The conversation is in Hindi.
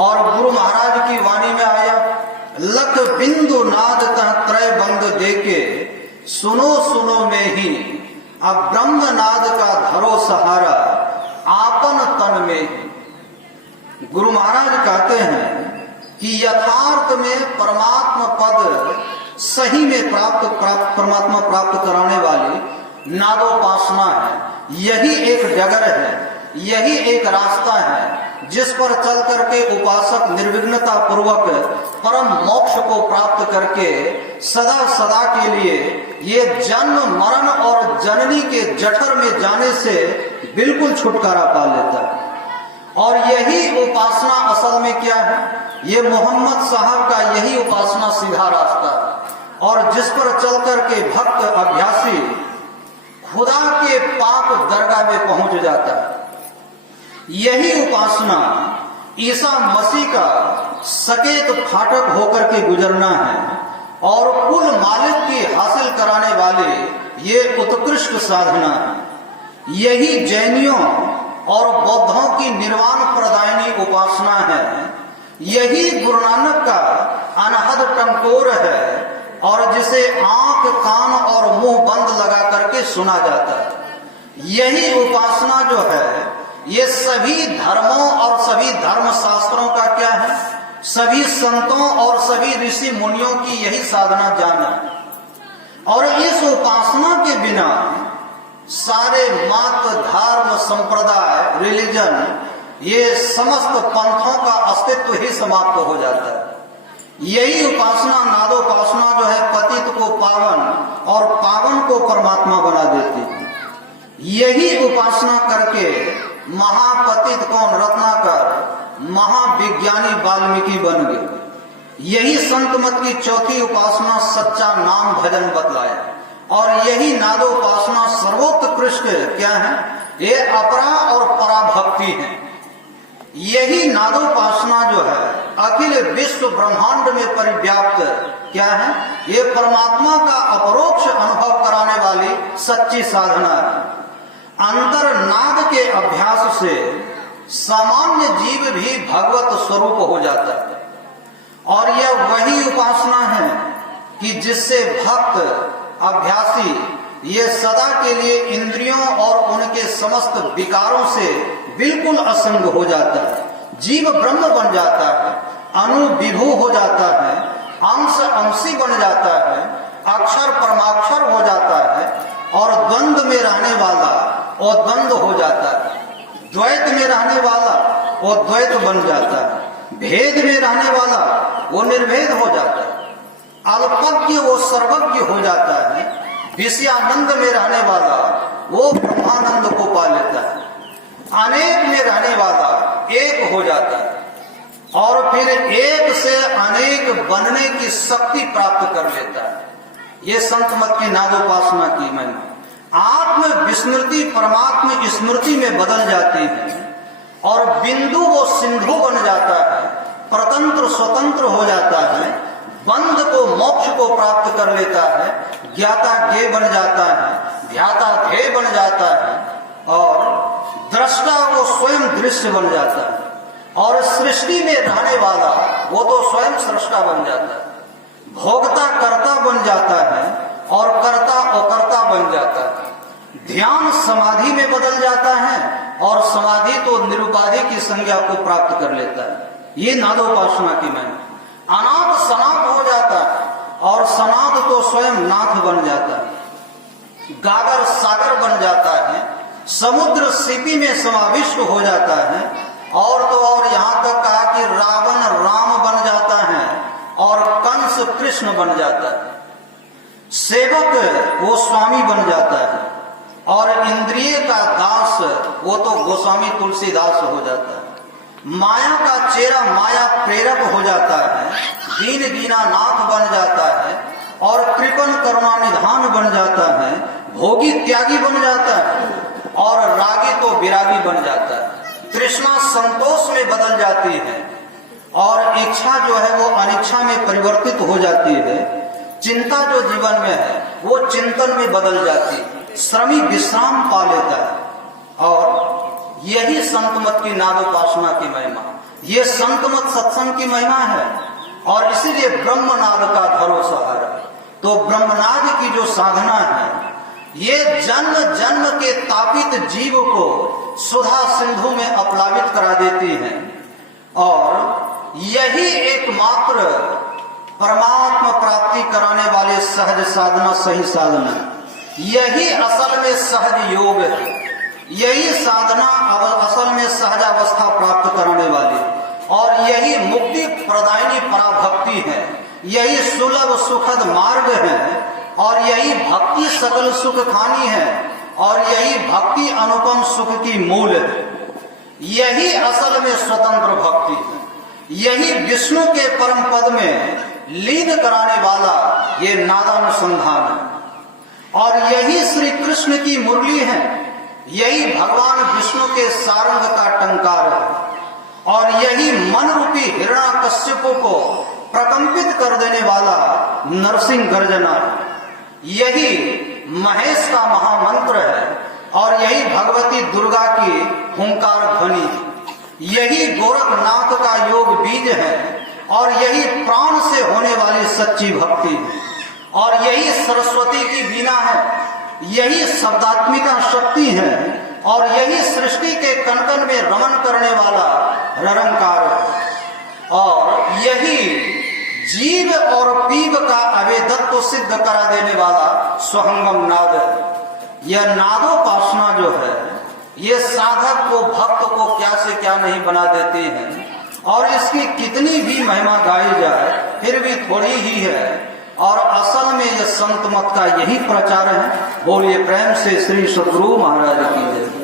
और गुरु महाराज की वाणी में आया, लख बिंदु नाद तह त्रय बंद देके, सुनो सुनो में ही अब ब्रह्म नाद का धरो सहारा, आपन तन में ही। गुरु महाराज कहते हैं कि यथार्थ में परमात्मा पद सही में परमात्मा प्राप्त कराने वाली नादोपासना है। यही एक डगर है, यही एक रास्ता है जिस पर चल करके उपासक निर्विघ्नता पूर्वक परम मोक्ष को प्राप्त करके सदा सदा के लिए ये जन्म मरण और जननी के जठर में जाने से बिल्कुल छुटकारा पा लेता है। और यही उपासना असल में क्या है, ये मोहम्मद साहब का यही उपासना सीधा रास्ता है, और जिस पर चल करके भक्त अभ्यासी खुदा के पाक दरगाह में पहुंच जाता है। यही उपासना ईसा मसीह का सकेत फाटक होकर के गुजरना है, और कुल मालिक की हासिल कराने वाले ये उत्कृष्ट साधना है। यही जैनियों और बौद्धों की निर्वाण प्रदायनी उपासना है। यही गुरु नानक का अनहद टंकोर है, और जिसे आंख कान और मुंह बंद लगा करके सुना जाता है। यही उपासना जो है ये सभी धर्मों और सभी धर्म शास्त्रों का क्या है, सभी संतों और सभी ऋषि मुनियों की यही साधना जान है। और इस उपासना के बिना सारे मत धर्म संप्रदाय रिलीजन ये समस्त पंथों का अस्तित्व ही समाप्त हो जाता है। यही उपासना नादोपासना जो है पतित को पावन और पावन को परमात्मा बना देती है। यही उपासना करके महापतित कौन रत्नाकर महाविज्ञानी वाल्मीकि बन गए। यही संत मत की चौथी उपासना सच्चा नाम भजन बतलाया, और यही नादोपासना सर्वोत्कृष्ट क्या है, ये अपरा और पराभक्ति है। यही नादोपासना जो है अखिल विश्व ब्रह्मांड में परिव्याप्त क्या है, ये परमात्मा का अपरोक्ष अनुभव कराने वाली सच्ची साधना है। अंतर नाद के अभ्यास से सामान्य जीव भी भगवत स्वरूप हो जाता है, और यह वही उपासना है कि जिससे भक्त अभ्यासी ये सदा के लिए इंद्रियों और उनके समस्त विकारों से बिल्कुल असंग हो जाता है। जीव ब्रह्म बन जाता है, अणु विभू हो जाता है, अंश अंशी बन जाता है, अक्षर परमाक्षर हो जाता है, और द्वंद्व में रहने वाला वो द्वंद्व हो जाता है, द्वैत में रहने वाला वो द्वैत बन जाता है, भेद में रहने वाला वो निर्भेद हो जाता है, अल्पज्ञ वो सर्वज्ञ हो जाता है, विषयानंद में रहने वाला वो ब्रह्मानंद को पा लेता है, अनेक में रहने वाला एक हो जाता है, और फिर एक से अनेक बनने की शक्ति प्राप्त कर लेता है। ये संत मत की नादोपासना की महिमा। आत्म विस्मृति परमात्म स्मृति में बदल जाती है, और बिंदु वो सिंधु बन जाता है, परतंत्र स्वतंत्र हो जाता है, बंध को मोक्ष को प्राप्त कर लेता है, ज्ञाता ज्ञेय बन जाता है, ध्याता ध्येय बन जाता है, और दृष्टा वो स्वयं दृश्य बन जाता है, और सृष्टि में रहने वाला वो तो स्वयं सृष्टा बन जाता है, भोगता कर्ता बन जाता है, और कर्ता अकर्ता बन जाता है। ध्यान समाधि में बदल जाता है, और समाधि तो निरुपाधि की संज्ञा को प्राप्त कर लेता है। ये नादोपासना की महिमा। अनाथ सनाथ हो जाता है, और सनाथ तो स्वयं नाथ बन जाता है, गागर सागर बन जाता है, समुद्र सीपी में समाविष्ट हो जाता है, और तो और यहाँ तक कहा कि रावण राम बन जाता है, और कंस कृष्ण बन जाता है, सेवक वो स्वामी बन जाता है, और इंद्रिय का दास वो तो गोस्वामी तुलसीदास हो जाता है, माया का चेहरा माया प्रेरक हो जाता है, दीन दीनानाथ बन जाता है, और कृपण करुणा निधान बन जाता है, भोगी त्यागी बन जाता है, और रागी तो विरागी बन जाता है। तृष्णा संतोष में बदल जाती है, और इच्छा जो है वो अनिच्छा में परिवर्तित हो जाती है। चिंता जो जीवन में है वो चिंतन में बदल जाती है, श्रमी विश्राम पा लेता है। और यही संत मत की नादोपासना की महिमा। ये संतमत सत्संग की महिमा है और इसीलिए ब्रह्मनाद का धरो सहारा। तो ब्रह्मनाद की जो साधना है ये जन्म जन्म के तापित जीव को सुधा सिंधु में अपलावित करा देती है और यही एकमात्र परमात्मा प्राप्ति कराने वाले सहज साधना, सही साधना, यही असल में सहज योग है। यही साधना असल में सहज अवस्था प्राप्त कराने वाली और यही मुक्ति प्रदायिनी पराभक्ति है। यही सुलभ सुखद मार्ग है और यही भक्ति सकल सुख खानी है और यही भक्ति अनुपम सुख की मूल है। यही असल में स्वतंत्र भक्ति है। यही विष्णु के परम पद में लीन कराने वाला ये नादानुसंधान है और यही श्री कृष्ण की मुरली है। यही भगवान विष्णु के सारंग का टंकार है और यही मन रूपी हिरण्यकश्यप को प्रकंपित कर देने वाला नरसिंह गर्जना है। यही महेश का महामंत्र है और यही भगवती दुर्गा की हुंकार ध्वनि है। यही गोरखनाथ का योग बीज है और यही प्राण से होने वाली सच्ची भक्ति है और यही सरस्वती की वीणा है। यही शब्दात्मिका शक्ति है और यही सृष्टि के कणकण में रमन करने वाला ररंकार है और यही जीव और पीव का अवेदत्व सिद्ध करा देने वाला स्वहंगम नाद है। यह नादोपासना जो है ये साधक को, भक्त को क्या से क्या नहीं बना देती है और इसकी कितनी भी महिमा गाई जाए फिर भी थोड़ी ही है और असल में यह संत मत का यही प्रचार है। बोलिए प्रेम से श्री सद्गुरु महाराज की जय।